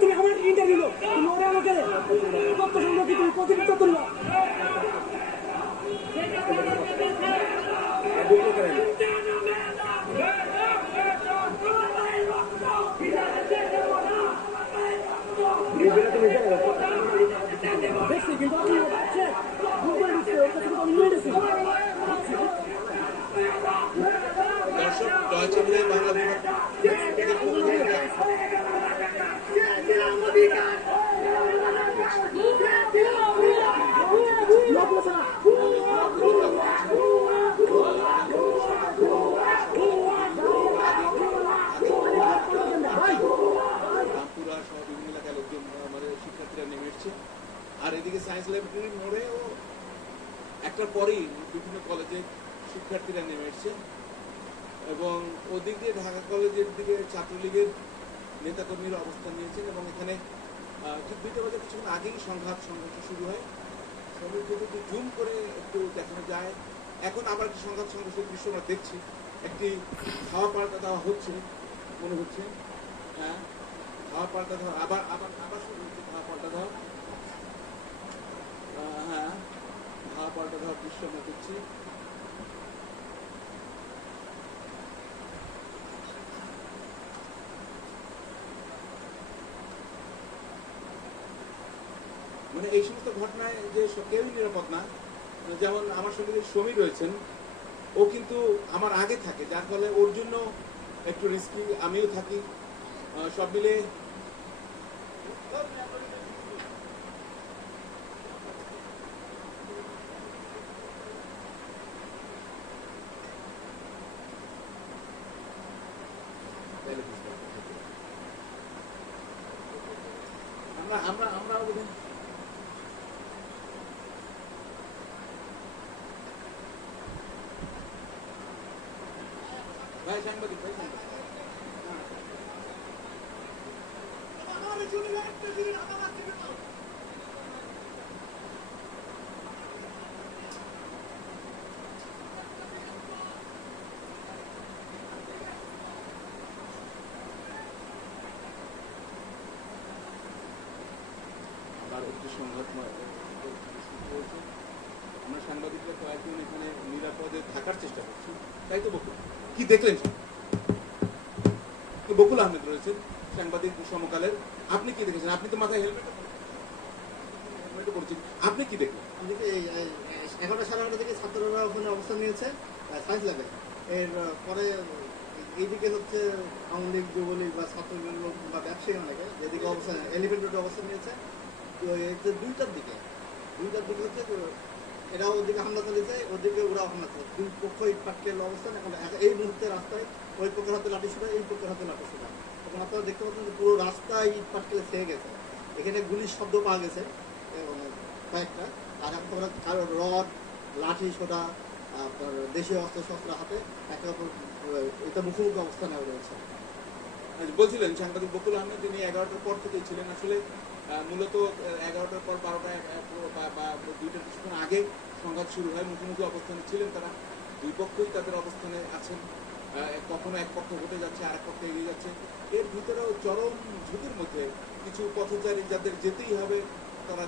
তুমি আমার ইন্টারভিউ লো, তুমি ওরা আমাকে তথ্য সংগ্রহ কি তুমি প্রতিনিধিত্ব করলো। দেখছি কিন্তু আপনি ভুল করে দিচ্ছে, ওর কাছে আমি নিয়ে গেছি। দর্শক ডয়চে ভেলে বাংলা বিভাগ রামপুরা সহ বিভিন্ন এলাকায় লোকজন আমাদের শিক্ষার্থীরা নেমে এসছে। আর এদিকে সায়েন্স ল্যাবরেটরির মোড়েও একটার পরেই বিভিন্ন কলেজে শিক্ষার্থীরা নেমে এসছে এবং ওদিক দিয়ে ঢাকা কলেজের দিকে ছাত্রলীগের নেতাকর্মীরা অবস্থান নিয়েছেন এবং এখানে ঠিক 2টা বাজে কিছুক্ষণ আগেই সংঘর্ষ শুরু হয়। ছবির যদি জুম করে একটু দেখানো যায়, এখন আবার একটি সংঘর্ষের দৃশ্য আমরা দেখছি। একটি খাওয়া পাল্টা দেওয়া হচ্ছে মনে হচ্ছে, হ্যাঁ খাওয়া পাল্টা দেওয়া আবার আবার আবার শুরু হচ্ছে খাওয়া পাল্টা দেওয়া, হ্যাঁ খাওয়া পাল্টা দেওয়ার দৃশ্য আমরা দেখছি। মানে এই সমস্ত ঘটনায় যে কেউই নিরাপদ না। যেমন আমার সঙ্গে যে সমী রয়েছেন, ও কিন্তু আমার আগে থাকে, যার ফলে ওর জন্য একটু রিস্কি, আমিও থাকি, সব মিলে আমরা আমরা ভাই সাংবাদিক আমরা সাংবাদিকরা কয়েকজন এখানে নিরাপদে থাকার চেষ্টা করছি, তাই তো বকুল কি দেখলেন? বকুল আহমেদ রয়েছেন সাংবাদিক সমকালের, আপনি কি দেখেছেন? আপনি তো মাথায় হেলমেট পড়ছেন, আপনি কি দেখলেন? 11টা সাড়ে 11টা থেকে ছাত্ররা ওখানে অবস্থান নিয়েছে সায়েন্স ল্যাবে। এর পরে এইদিকে হচ্ছে আওয়ামী লীগ, যুবলীগ বা ছাত্রলীগ বা ব্যবসায়ী অনেকে যেদিকে অবস্থান এলিফেন্ট রোডে অবস্থান নিয়েছে। দুইটার দিকে হচ্ছে এরাও ওদিকে হামলা চালিয়েছে, ওদিকে ওরাও হামলা চালিয়েছে। দুই পক্ষই পাটকেল অবস্থান। এখন এই মুহূর্তে রাস্তায় ওই পক্ষের হাতে লাঠি ছোড়া, এই পক্ষের হাতে লাঠি ছোড়া। এখন আপনারা দেখতে পাচ্ছেন যে পুরো রাস্তায় ইট পাটকেলে ছেয়ে গেছে। এখানে গুলির শব্দ পাওয়া গেছে কয়েকটা। আর আপনারা কারো রড, লাঠি ছোড়া, আপনার দেশীয় অস্ত্র শস্ত্র হাতে একে অপর এটা মুখোমুখি অবস্থানে রয়েছে। বলছিলেন সাংবাদিক বকুল আহমেদ, তিনি 11টার পর থেকেই ছিলেন। আসলে মূলত 11টার পর 12টা বা 2টার কিছুক্ষণ আগে সংঘাত শুরু হয়। মুখোমুখি অবস্থানে ছিলেন তারা, দুই পক্ষই তাদের অবস্থানে আছেন। কখনো এক পক্ষ ঘটে যাচ্ছে, আর এক পক্ষ এগিয়ে যাচ্ছে। এর ভিতরেও চরম ঝুঁকির মধ্যে কিছু পথচারী যাদের যেতেই হবে তারা